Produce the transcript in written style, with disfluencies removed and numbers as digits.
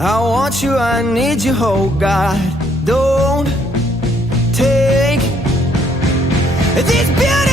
I want you, I need you, oh God. Don't take this beauty